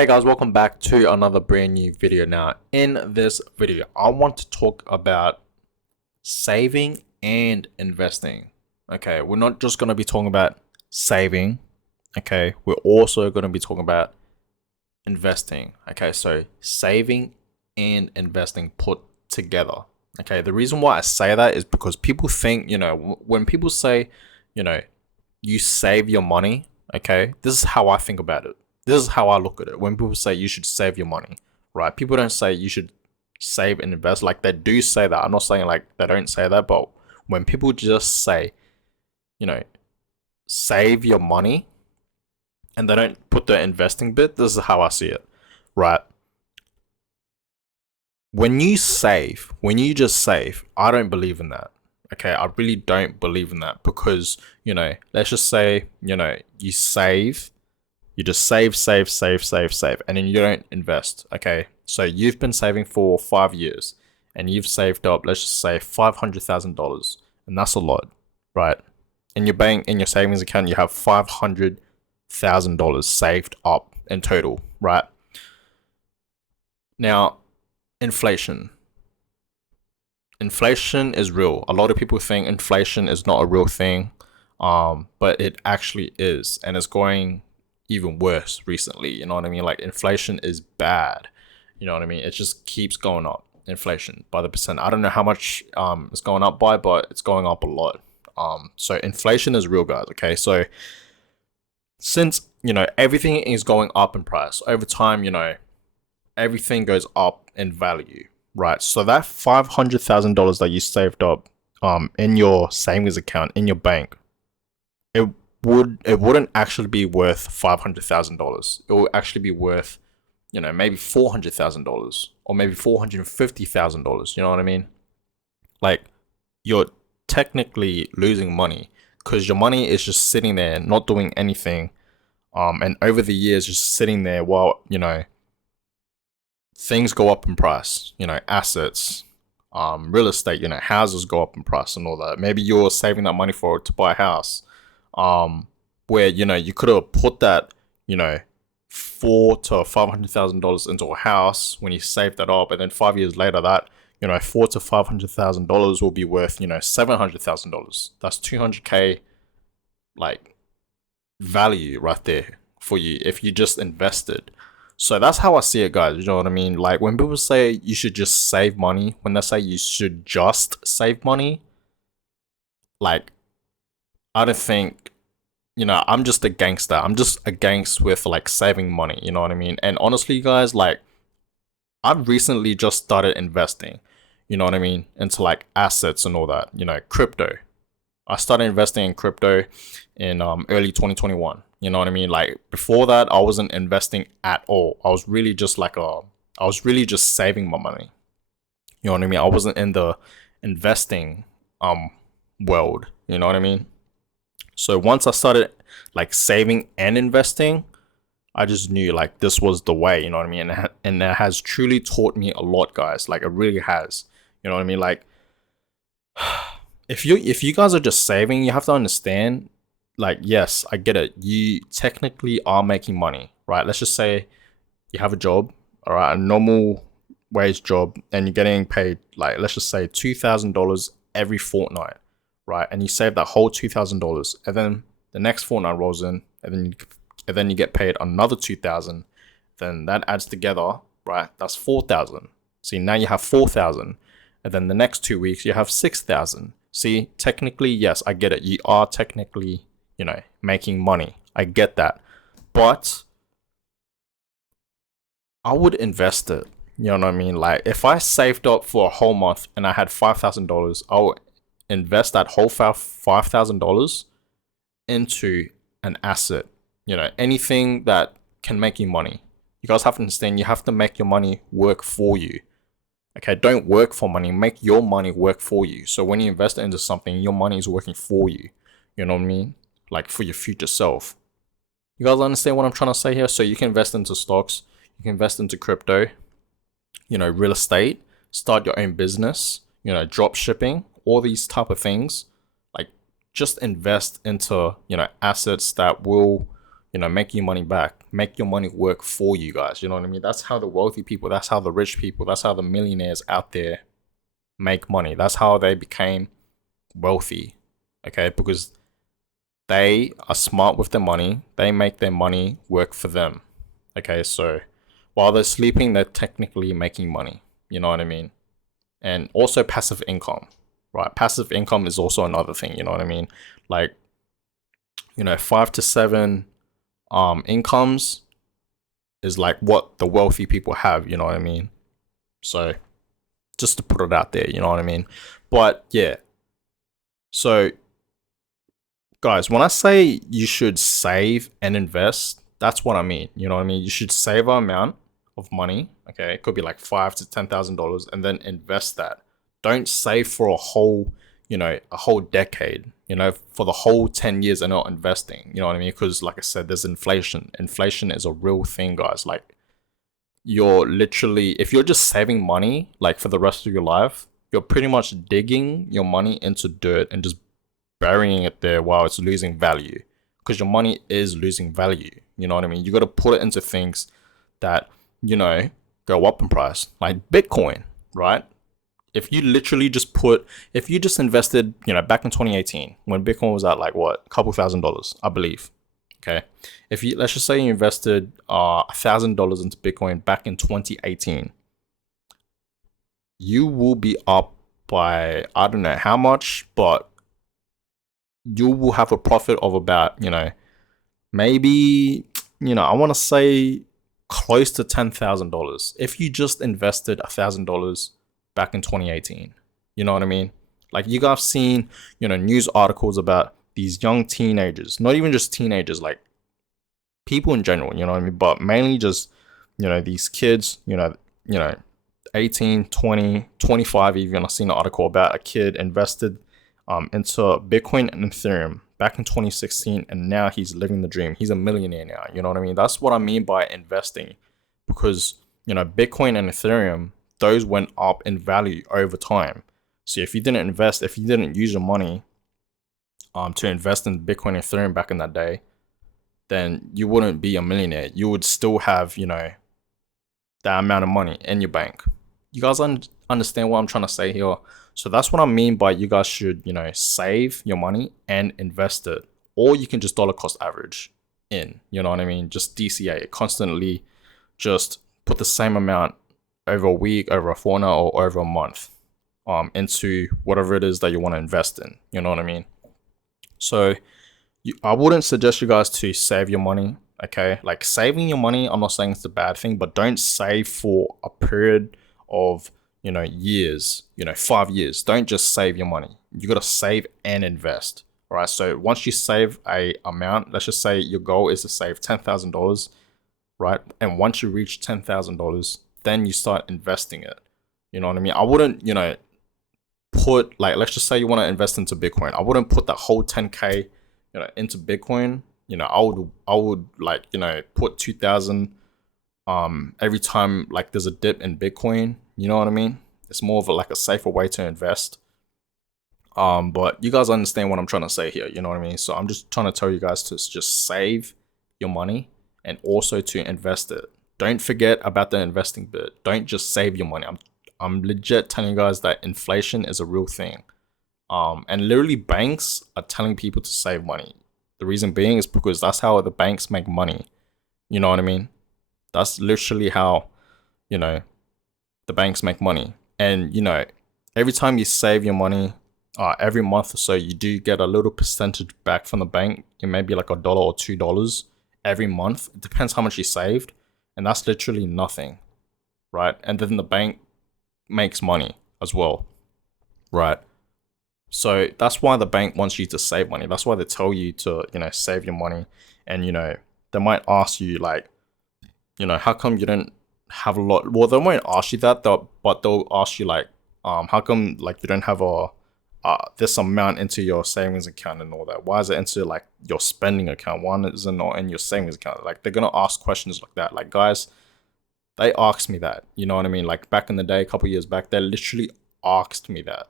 Hey guys, welcome back to another brand new video. Now, in this video, I want to talk about saving and investing. Okay, we're not just going to be talking about saving. Okay, we're also going to be talking about investing. Okay, so saving and investing put together. Okay, the reason why I say that is because people think, when people say, you know, you save your money. Okay, this is how I think about it. This is how I look at it. When people say you should save your money, right? People don't say you should save and invest. Like, they do say that. I'm not saying like they don't say that, but when people just say, you know, save your money and they don't put the investing bit, this is how I see it, right? When you just save, I don't believe in that. Okay, I really don't believe in that because, let's just say, you save. You just save, and then you don't invest. Okay, so you've been saving for 5 years, and you've saved up, let's just say, $500,000, and that's a lot, right? In your bank, in your savings account, you have $500,000 saved up in total, right? Now, inflation. Inflation is real. A lot of people think inflation is not a real thing, but it actually is, and it's going even worse recently. You know what I mean? Like, inflation is bad. You know what I mean? It just keeps going up. Inflation by the percent. I don't know how much it's going up by, but it's going up a lot. So inflation is real, guys. Okay, so since everything is going up in price over time, everything goes up in value, right? So that $500,000 that you saved up in your savings account in your bank, it wouldn't actually be worth $500,000. It will actually be worth, maybe $400,000 or maybe $450,000. You know what I mean? Like, you're technically losing money because your money is just sitting there, not doing anything. And over the years, just sitting there while, things go up in price, assets, real estate, houses go up in price and all that. Maybe you're saving that money to buy a house. Where you could have put that $400,000 to $500,000 into a house when you saved that up, and then 5 years later, that $400,000 to $500,000 will be worth $700,000. That's $200K like value right there for you if you just invested. So that's how I see it, guys. You know what I mean? Like, when people say you should just save money, when they say you should just save money, like, I don't think, I'm just a gangster. I'm just a gangster with like saving money. You know what I mean? And honestly, guys, like, I've recently just started investing, you know what I mean, into like assets and all that, crypto. I started investing in crypto in early 2021. You know what I mean? Like, before that, I wasn't investing at all. I was really just saving my money. You know what I mean? I wasn't in the investing world. You know what I mean? So once I started like saving and investing, I just knew like this was the way, you know what I mean? And that has truly taught me a lot, guys. Like, it really has. You know what I mean? Like, if you guys are just saving, you have to understand, like, yes, I get it. You technically are making money, right? Let's just say you have a job, all right, a normal wage job, and you're getting paid, like, let's just say $2,000 every fortnight, right? And you save that whole $2,000, and then the next fortnight rolls in, and then you get paid another $2,000. Then that adds together, right? That's $4,000. See, now you have $4,000, and then the next 2 weeks you have $6,000. See, technically, yes, I get it. You are technically, making money. I get that, but I would invest it. You know what I mean? Like, if I saved up for a whole month and I had $5,000, I would invest that whole $5,000 into an asset. Anything that can make you money. You guys have to understand, you have to make your money work for you. Okay, don't work for money. Make your money work for you. So when you invest into something, your money is working for you. You know what I mean? Like, for your future self. You guys understand what I'm trying to say here? So you can invest into stocks. You can invest into crypto. Real estate. Start your own business. Drop shipping. All these type of things. Like, just invest into, assets that will, make your money back, make your money work for you guys. You know what I mean? That's how the wealthy people, that's how the rich people, that's how the millionaires out there make money. That's how they became wealthy. Okay, because they are smart with their money. They make their money work for them. Okay, so while they're sleeping, they're technically making money. You know what I mean? And also passive income, right? Passive income is also another thing. You know what I mean? Like, 5 to 7 incomes is like what the wealthy people have. You know what I mean? So just to put it out there, you know what I mean? But yeah, so guys, when I say you should save and invest, that's what I mean. You know what I mean? You should save an amount of money. Okay, it could be like $5 to $10,000, and then invest that. Don't save for a whole decade. For the whole 10 years and not investing. You know what I mean? Because like I said, there's inflation. Inflation is a real thing, guys. Like you're literally, if you're just saving money like for the rest of your life, you're pretty much digging your money into dirt and just burying it there while it's losing value, because your money is losing value. You know what I mean? You got to put it into things that, go up in price, like Bitcoin, right? If you just invested, back in 2018 when Bitcoin was at like what, a couple $1,000s, I believe. Okay. Let's just say you invested $1,000 into Bitcoin back in 2018, you will be up by, I don't know how much, but you will have a profit of about, maybe, I want to say close to $10,000 if you just invested $1,000 back in 2018. You know what I mean? Like you guys have seen, news articles about these young teenagers, not even just teenagers, like people in general, you know what I mean? But mainly just, these kids, 18, 20, 25 even. I've seen an article about a kid invested into Bitcoin and Ethereum back in 2016, and now he's living the dream. He's a millionaire now. You know what I mean? That's what I mean by investing, because Bitcoin and Ethereum, those went up in value over time. So if you didn't invest, if you didn't use your money to invest in Bitcoin and Ethereum back in that day, then you wouldn't be a millionaire. You would still have, that amount of money in your bank. You guys understand what I'm trying to say here? So that's what I mean by you guys should, save your money and invest it. Or you can just dollar cost average in, you know what I mean? Just DCA it constantly, just put the same amount over a week, over a fortnight, or over a month into whatever it is that you want to invest in. You know what I mean? So I wouldn't suggest you guys to save your money. Okay, like saving your money, I'm not saying it's a bad thing, but don't save for a period of years, 5 years. Don't just save your money. You got to save and invest. All right, so once you save a amount, let's just say your goal is to save $10,000, right? And once you reach $10,000, then you start investing it. You know what I mean? I wouldn't put, like, let's just say you want to invest into Bitcoin. I wouldn't put that whole 10K into Bitcoin. I would like, put 2,000 every time like there's a dip in Bitcoin. You know what I mean? It's more of like a safer way to invest. But you guys understand what I'm trying to say here. You know what I mean? So I'm just trying to tell you guys to just save your money and also to invest it. Don't forget about the investing bit. Don't just save your money. I'm legit telling you guys that inflation is a real thing. And literally banks are telling people to save money. The reason being is because that's how the banks make money. You know what I mean? That's literally how, the banks make money. And, every time you save your money, every month or so, you do get a little percentage back from the bank. It may be like $1 or $2 every month. It depends how much you saved. And that's literally nothing, right? And then the bank makes money as well, right? So that's why the bank wants you to save money. That's why they tell you to, save your money. And, they might ask you like, how come you didn't have a lot? Well, they won't ask you that, but they'll ask you like, how come like you don't have this amount into your savings account and all that? Why is it into like your spending account? Why is it not in your savings account? Like they're gonna ask questions like that. Like guys, they asked me that. You know what I mean? Like back in the day, a couple years back, they literally asked me that.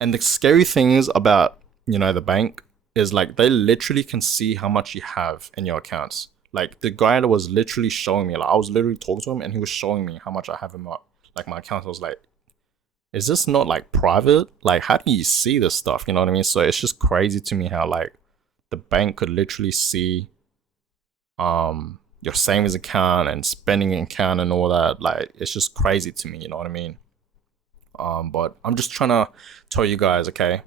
And the scary thing is about, the bank is like they literally can see how much you have in your accounts. Like the guy that was literally showing me, like I was literally talking to him and he was showing me how much I have in my accounts. I was like, is this not like private? Like, how do you see this stuff? You know what I mean? So it's just crazy to me how like the bank could literally see your savings account and spending account and all that. Like, it's just crazy to me, you know what I mean? But I'm just trying to tell you guys, okay,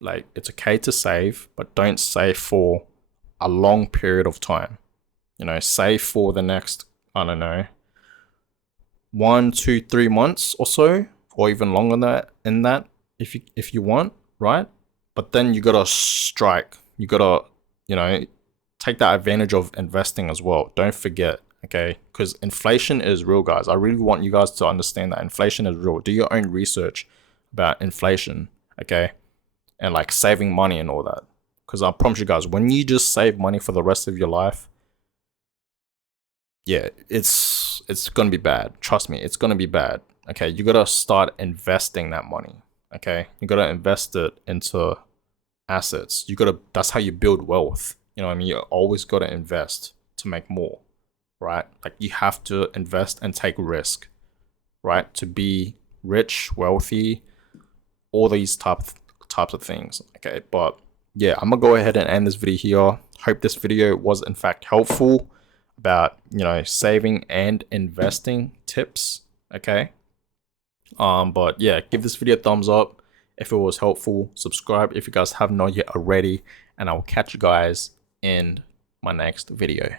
like it's okay to save, but don't save for a long period of time. You know, save for the next, I don't know, 1, 2, 3 months or so, or even longer than that in that if you want, right? But then you gotta strike. You gotta, you know, take that advantage of investing as well. Don't forget, okay? Because inflation is real, guys. I really want you guys to understand that inflation is real. Do your own research about inflation, okay? And like saving money and all that. Because I promise you guys, when you just save money for the rest of your life, yeah, it's gonna be bad. Trust me, it's gonna be bad. Okay, you gotta start investing that money. Okay, you gotta invest it into assets. You gotta. That's how you build wealth. You know what I mean? You always gotta invest to make more, right? Like you have to invest and take risk, right? To be rich, wealthy, all these types of things. Okay, but yeah, I'm gonna go ahead and end this video here. Hope this video was in fact helpful about, you know, saving and investing tips. Okay, but yeah, give this video a thumbs up if it was helpful. Subscribe if you guys have not yet already, and I will catch you guys in my next video.